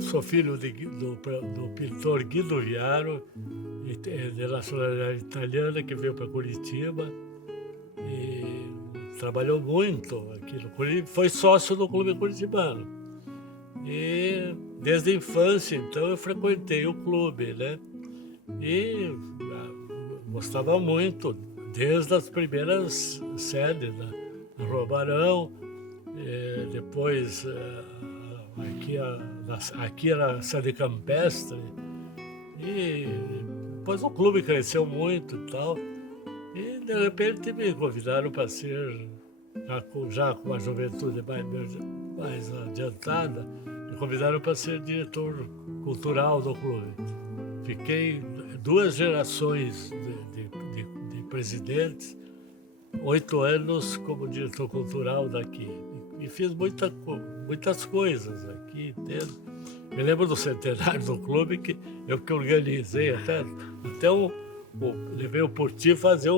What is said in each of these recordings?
Sou filho do pintor Guido Viaro, de nacionalidade italiana, que veio para Curitiba e trabalhou muito aqui no Curitiba, foi sócio do Clube Curitibano. E desde a infância, então, eu frequentei o clube, né? E gostava muito, desde as primeiras sedes, na Rua Barão, depois aqui era a sede campestre, e depois o clube cresceu muito e tal, e de repente me convidaram para ser, já com a juventude mais adiantada, me convidaram para ser diretor cultural do clube. Fiquei 2 gerações de presidentes, 8 anos como diretor cultural daqui. E fiz muitas coisas aqui dentro. Me lembro do centenário do clube que eu que organizei, até levei o Porti fazer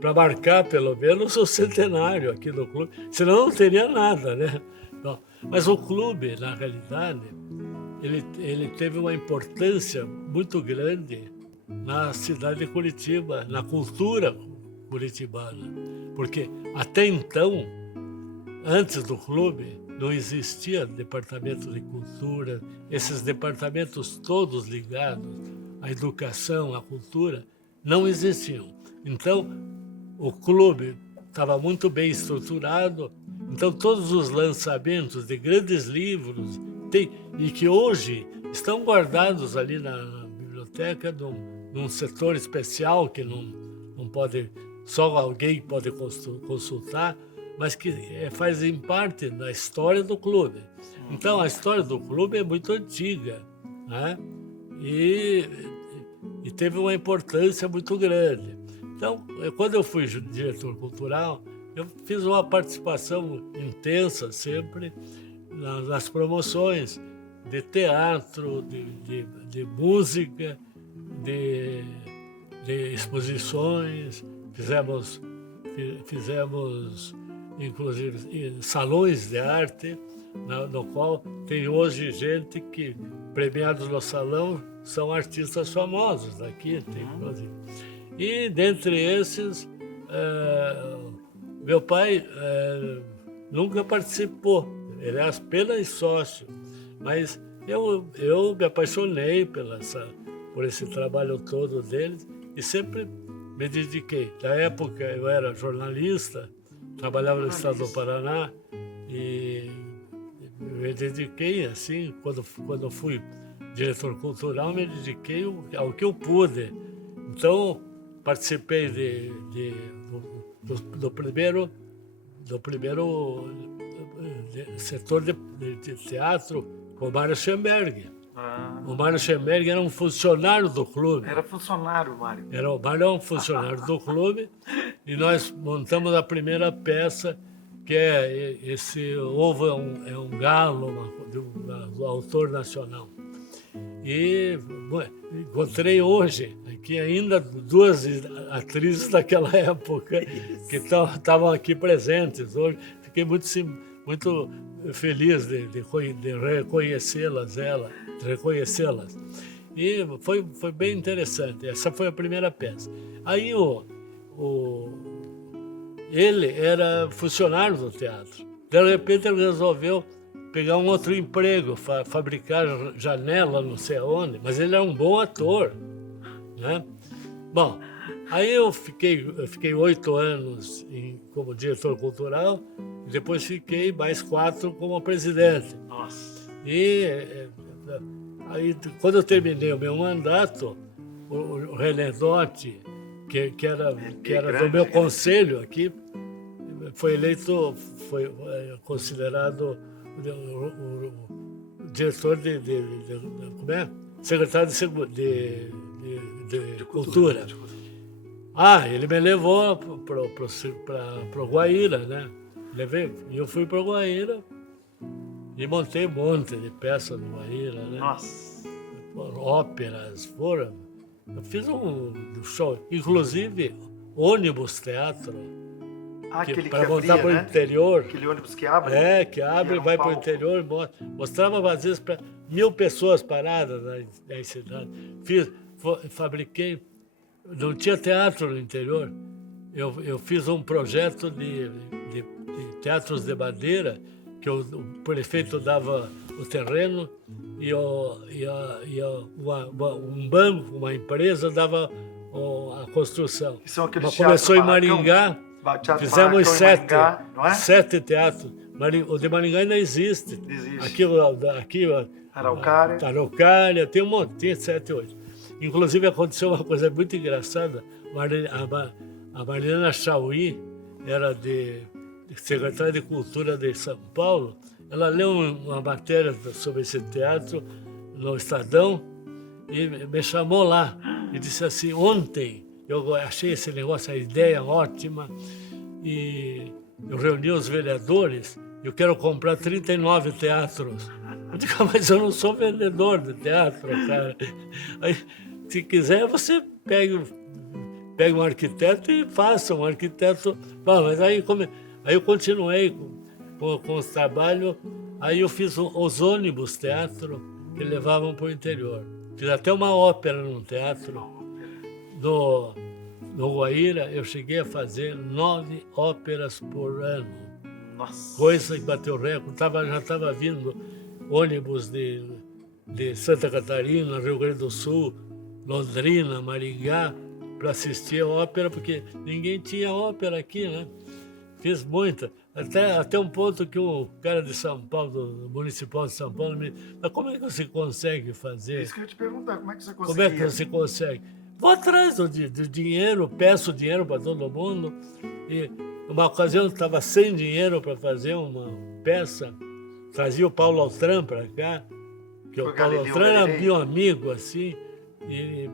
para marcar pelo menos o centenário aqui do clube, senão não teria nada, né? Então, mas o clube, na realidade, ele teve uma importância muito grande na cidade de Curitiba, na cultura curitibana, porque até então, antes do clube, não existia departamento de cultura, esses departamentos todos ligados à educação, à cultura, não existiam. Então, o clube estava muito bem estruturado, então todos os lançamentos de grandes livros, e que hoje estão guardados ali na biblioteca, num setor especial que não pode, só alguém pode consultar, mas que fazem parte da história do clube. Então, a história do clube é muito antiga, né? E teve uma importância muito grande. Então, quando eu fui diretor cultural, eu fiz uma participação intensa sempre nas promoções de teatro, de música, de exposições, fizemos inclusive salões de arte, no qual tem hoje gente que, premiados no salão, são artistas famosos daqui. E dentre esses, meu pai nunca participou, ele é apenas sócio, mas eu me apaixonei por esse trabalho todo deles e sempre me dediquei. Na época eu era jornalista, trabalhava no estado do Paraná e me dediquei assim, quando fui diretor cultural, me dediquei ao que eu pude. Então, participei do primeiro setor de teatro com o Mário Schemberg. O Mário Schemberg era um funcionário do clube. Era funcionário, Mário. O Mário é um funcionário do clube e nós montamos a primeira peça, que é esse Ovo é um Galo, do autor nacional. E encontrei hoje aqui ainda 2 atrizes daquela época que estavam aqui presentes hoje. Fiquei muito feliz de reconhecê-las. E foi bem interessante. Essa foi a primeira peça. Aí ele era funcionário do teatro. De repente ele resolveu pegar um outro emprego, fabricar janela, não sei aonde, mas ele é um bom ator, né? Bom, aí eu fiquei 8 anos como diretor cultural, e depois fiquei mais 4 como presidente. Nossa. E aí, quando eu terminei o meu mandato, o René Dotti, que era do meu conselho aqui, foi considerado o diretor como é? Secretário de Cultura. Ele me levou para o Guaíra, né? Eu fui para o Guaíra e montei um monte de peças no Guaíra, né? Nossa. Óperas, eu fiz um show, inclusive ônibus teatro, Aquele que para voltar abria, para o né? interior. Aquele ônibus que abre. Que abre, era um vai para o palco. interior, mostrava às vezes para 1.000 pessoas paradas na cidade. Fabriquei, não tinha teatro no interior. Eu fiz um projeto de teatros de madeira, que o prefeito dava o terreno um banco, uma empresa dava a construção. Que são aqueles Mas começou em teatro Maringá, Teatro fizemos Barracão em sete, Maringá, não é? 7 teatros. O de Maringá ainda existe. Existe. Aqui Araucária. Araucária, tem um monte, tem 7, 8. Inclusive aconteceu uma coisa muito engraçada. A Mariana Chauí era secretária de Cultura de São Paulo. Ela leu uma matéria sobre esse teatro no Estadão e me chamou lá e disse assim: ontem eu achei esse negócio, a ideia ótima, e eu reuni os vereadores, eu quero comprar 39 teatros. Eu digo: mas eu não sou vendedor de teatro, cara. Aí, se quiser, você pega um arquiteto e faça um arquiteto. Bom, mas aí eu continuei com os trabalhos, aí eu fiz os ônibus teatro que levavam para o interior. Fiz até uma ópera num teatro. No Guaíra, eu cheguei a fazer 9 óperas por ano. Nossa. Coisa que bateu recorde. Já estava vindo ônibus de Santa Catarina, Rio Grande do Sul, Londrina, Maringá, para assistir a ópera, porque ninguém tinha ópera aqui, né? Fiz muita. Até um ponto que o cara de São Paulo, do Municipal de São Paulo, me disse: mas como é que você consegue fazer? Isso que eu ia te perguntar, como é que você conseguia? Como é que você consegue? Vou atrás do dinheiro, peço dinheiro para todo mundo. E uma ocasião eu estava sem dinheiro para fazer uma peça, trazia o Paulo Altran para cá, que o Paulo Altran era meu amigo, assim, e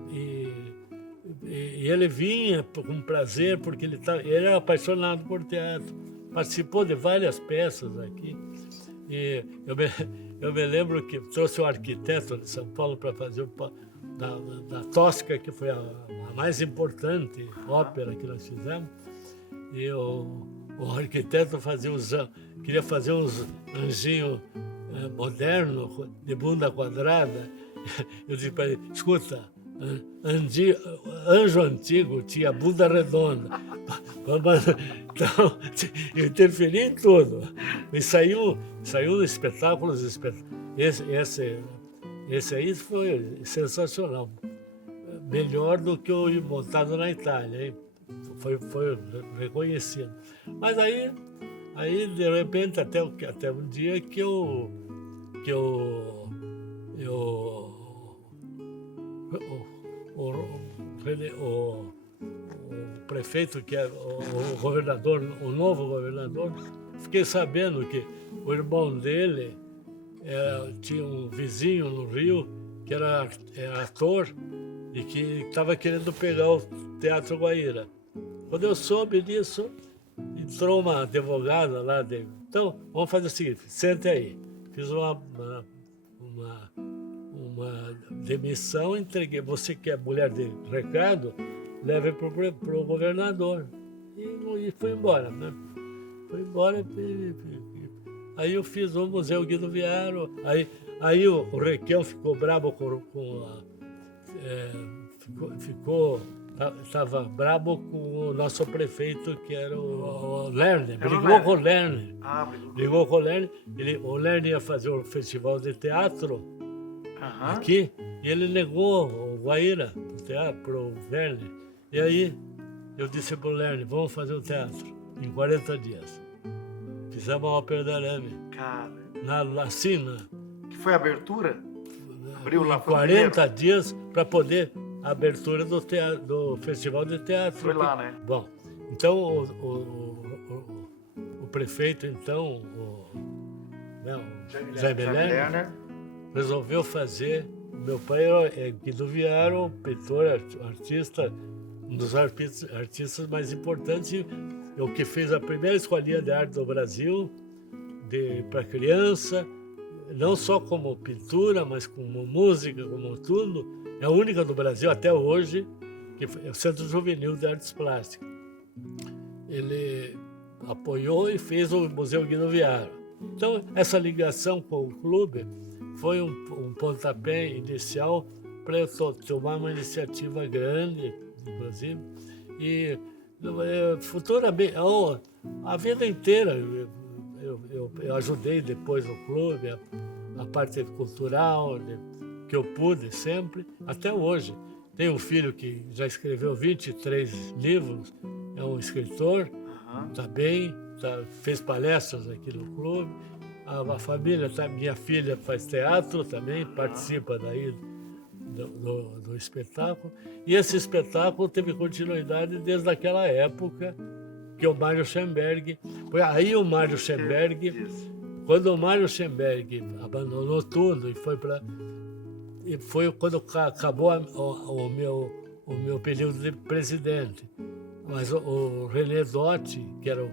ele vinha com prazer, porque ele era apaixonado por teatro, participou de várias peças aqui. E eu me lembro que trouxe um arquiteto de São Paulo para fazer da Tosca, que foi a mais importante ópera que nós fizemos, e o arquiteto queria fazer uns anjinhos modernos, de bunda quadrada. Eu disse para ele: escuta, anjo antigo tinha bunda redonda. Então, eu interferi em tudo. E saiu espetáculos. Esse aí foi sensacional. Melhor do que o montado na Itália, hein? Foi reconhecido. Mas aí, de repente, até um dia que o prefeito, que é o governador, o novo governador, fiquei sabendo que o irmão dele tinha um vizinho no Rio que era ator e que estava querendo pegar o Teatro Guaíra. Quando eu soube disso, entrou uma advogada lá dentro. Então, vamos fazer o seguinte: sente aí. Fiz uma demissão, entreguei. Você que é mulher de recado, leve para o governador. E foi embora, né? Foi embora. Aí eu fiz o Museu Guido Viaro. Aí o Requião ficou bravo estava bravo com o nosso prefeito, que era o Lerner. Brigou com o Lerner. Brigou com o Lerner. O Lerner ia fazer um festival de teatro aqui, e ele negou o Guaíra para o Lerner. E aí eu disse para o Lerner: vamos fazer o teatro em 40 dias. Fizemos a ópera da Arame. Na Lacina. Que foi a abertura? Abriu lá, em 40 dias para poder a abertura do Festival de Teatro. Foi lá, né? Bom, então o prefeito, então, o Jaime Lerner, resolveu fazer. Meu pai é Guido Viaro, pintor, artista, um dos artistas mais importantes, e o que fez a primeira escolinha de arte do Brasil para criança, não só como pintura, mas como música, como tudo. É a única do Brasil até hoje, que é o Centro Juvenil de Artes Plásticas. Ele apoiou e fez o Museu Guido Viara. Então, essa ligação com o clube foi um pontapé inicial para eu tomar uma iniciativa grande, inclusive, e futuramente, a vida inteira, eu ajudei depois no clube, a parte cultural, que eu pude sempre, até hoje. Tenho um filho que já escreveu 23 livros, é um escritor, está bem, fez palestras aqui no clube. A família, minha filha faz teatro também, participa daí do espetáculo. E esse espetáculo teve continuidade desde aquela época que o Mário Schemberg... Aí o Mário Schemberg, quando o Mário Schemberg abandonou tudo e foi para... E foi quando acabou o meu período de presidente. Mas o René Dotti, que era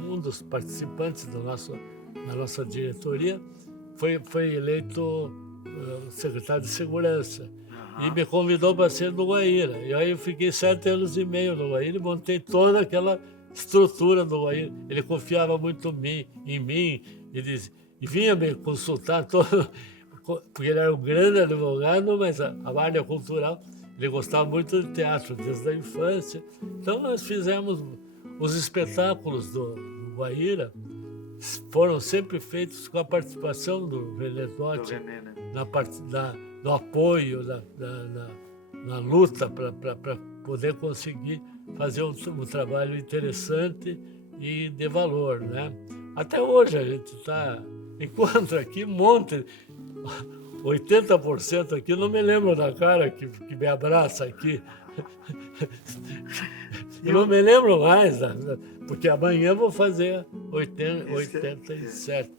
um dos participantes da nossa diretoria, foi eleito secretário de Segurança. E me convidou para ser do Guaíra. E aí eu fiquei 7 anos e meio no Guaíra e montei toda aquela estrutura do Guaíra. Ele confiava muito em mim e vinha me consultar todo... Porque ele era um grande advogado, mas a área cultural, ele gostava muito de teatro desde a infância. Então nós fizemos os espetáculos do Guaíra, foram sempre feitos com a participação do René Dotti, na parte do apoio, na luta para poder conseguir fazer um trabalho interessante e de valor, né? Até hoje a gente encontra aqui um monte... 80% aqui, não me lembro da cara que me abraça aqui. Eu não me lembro mais, porque amanhã eu vou fazer 87.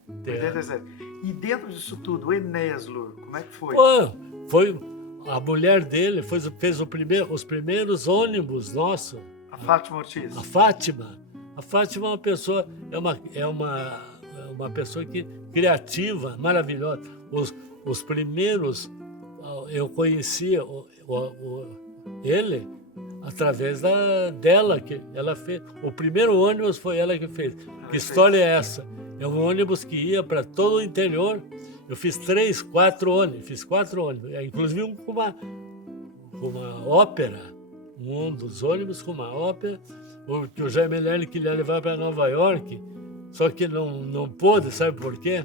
E dentro disso tudo, o Enéas Louro, como é que foi? Foi a mulher dele, fez os primeiros ônibus nossos. A Fátima Ortiz. A Fátima é uma pessoa, é uma pessoa criativa, maravilhosa. Os primeiros, eu conhecia ele através dela, que ela fez. O primeiro ônibus foi ela que fez. Que história é essa? É um ônibus que ia para todo o interior. Eu fiz 4 ônibus, inclusive um com uma ópera, um dos ônibus com uma ópera, que o Jaime Lerner queria levar para Nova York, só que não pôde, sabe por quê?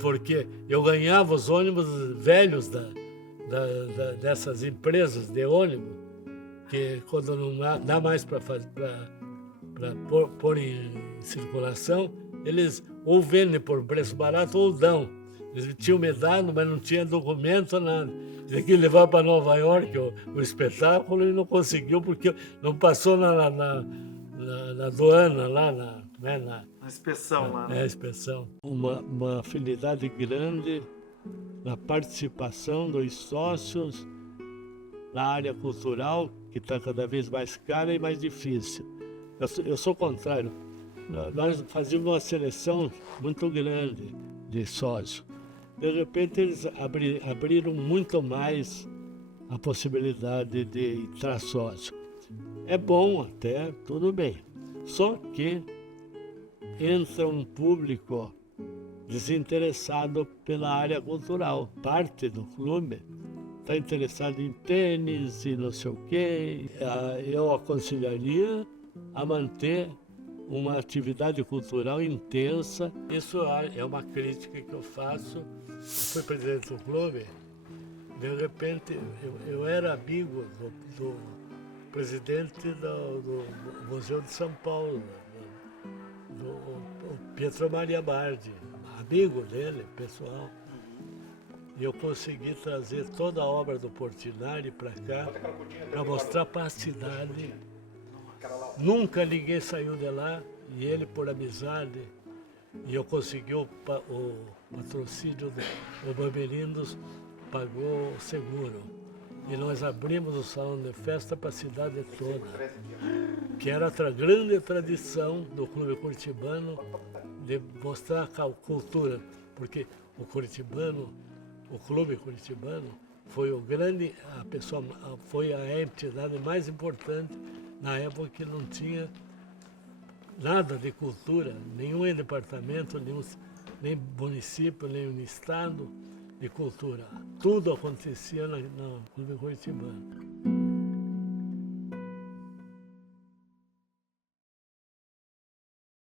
Porque eu ganhava os ônibus velhos dessas empresas de ônibus, que quando não dá mais para pôr em circulação, eles ou vendem por preço barato ou dão. Eles tinham me dado, mas não tinha documento, nada. Eles queriam levar para Nova York o espetáculo e não conseguiu, porque não passou na aduana lá, na inspeção lá. É, a inspeção. Uma afinidade grande na participação dos sócios na área cultural, que está cada vez mais cara e mais difícil. Eu sou o contrário. Nós fazíamos uma seleção muito grande de sócios. De repente, eles abriram muito mais a possibilidade de entrar sócio. É bom até, tudo bem. Só que entra um público desinteressado pela área cultural. Parte do clube está interessado em tênis e não sei o quê. Eu aconselharia a manter uma atividade cultural intensa. Isso é uma crítica que eu faço. Eu fui presidente do clube, de repente eu era amigo do presidente do Museu de São Paulo, do Pietro Maria Bardi, amigo dele, pessoal. E eu consegui trazer toda a obra do Portinari para cá, para mostrar para a cidade. Nunca ninguém saiu de lá, e ele, por amizade, e eu consegui o patrocínio do Bamerindos, pagou o seguro. E nós abrimos o salão de festa para a cidade toda, que era a grande tradição do clube curitibano de mostrar a cultura, porque o clube curitibano foi foi a entidade mais importante na época que não tinha nada de cultura, nenhum departamento, nem município, nem estado de cultura. Tudo acontecia no Clube Curitibano.